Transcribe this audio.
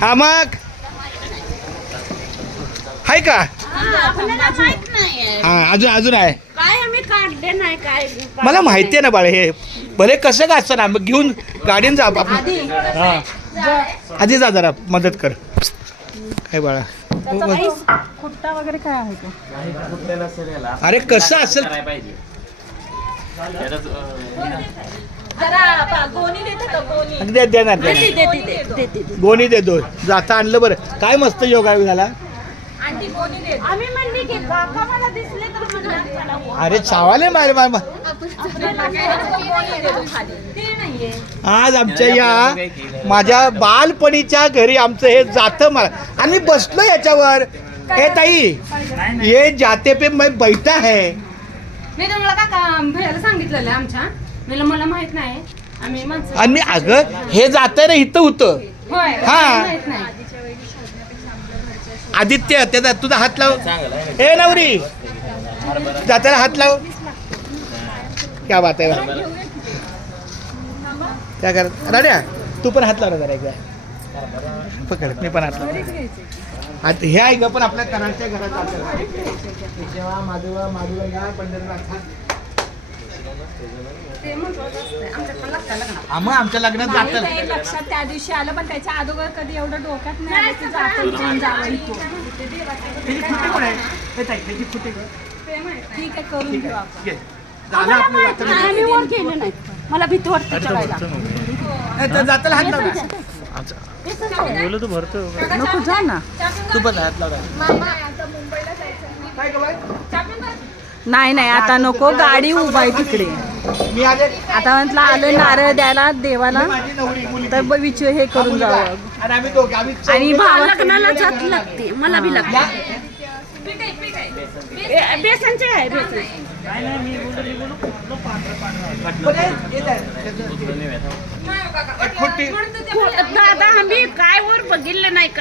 हा मग आहे का? हा अजून आहे. काय आम्ही काढले नाही काय. मला माहिती आहे ना बाळे, हे भले कसं का असतं ना, मग घेऊन गाडीन जा आपण. हा आधी जा जरा मदत कर. काय बाळा खुट्टा वगैरे काय आहे तो? अरे कसं असेल अगदी देणार गोणी देतो. जाता आणलं बरं. काय मस्त योगा झाला. आम्ही म्हणली की काका मला दिसले तर म्हणलं अरे चावाले मारे मार. आज आमच्या या माझ्या बालपणीच्या घरी आमचं हे जातं मला, आणि बसलो याच्यावर. हे ताई ये जाते पे मैं बैठा है. मी तुम्हाला काका भेटायला सांगितलेलं आमच्या. मला माहित नाही. आम्ही माणसं आणि अगं हे जातं रे इथं होतं. होय हा. माहित नाही. आदित्य त्याचा तुझा हात लाव. हे नवरी जाताना हात लाव. क्या बात आहे. क्या कर राड्या, तू पण हात लाव जरा एकदा. पकड, मी पण हात लाव. हे आहे ग, पण आपल्या कराडच्या घरात मग आमच्या लग्नात जातं. लक्षात त्या दिवशी आलं, पण त्याच्या अगोदर कधी एवढं डोक्यात नाही आलं की जावं. ठीक आहे, करून घेऊ आपण. आम्ही वर गेलो नाही. मला भीती वाटते चढायला. जाताना हात लाव ना. नको जा ना. तू पण हात लाव. नाही नाही आता नको. गाडी उभा आहे तिकडे. मी आले. आता म्हटलं आलं नारळ द्यायला देवाला, माझी नवरी मुलगी तर विचार हे करून जावं. आणि आम्ही दोघे आणि भावा लग्नाला जात लागते. मला बी लागते. बेसनचे आहे बेसन. दादा आम्ही काय वर बघितलं नाही का.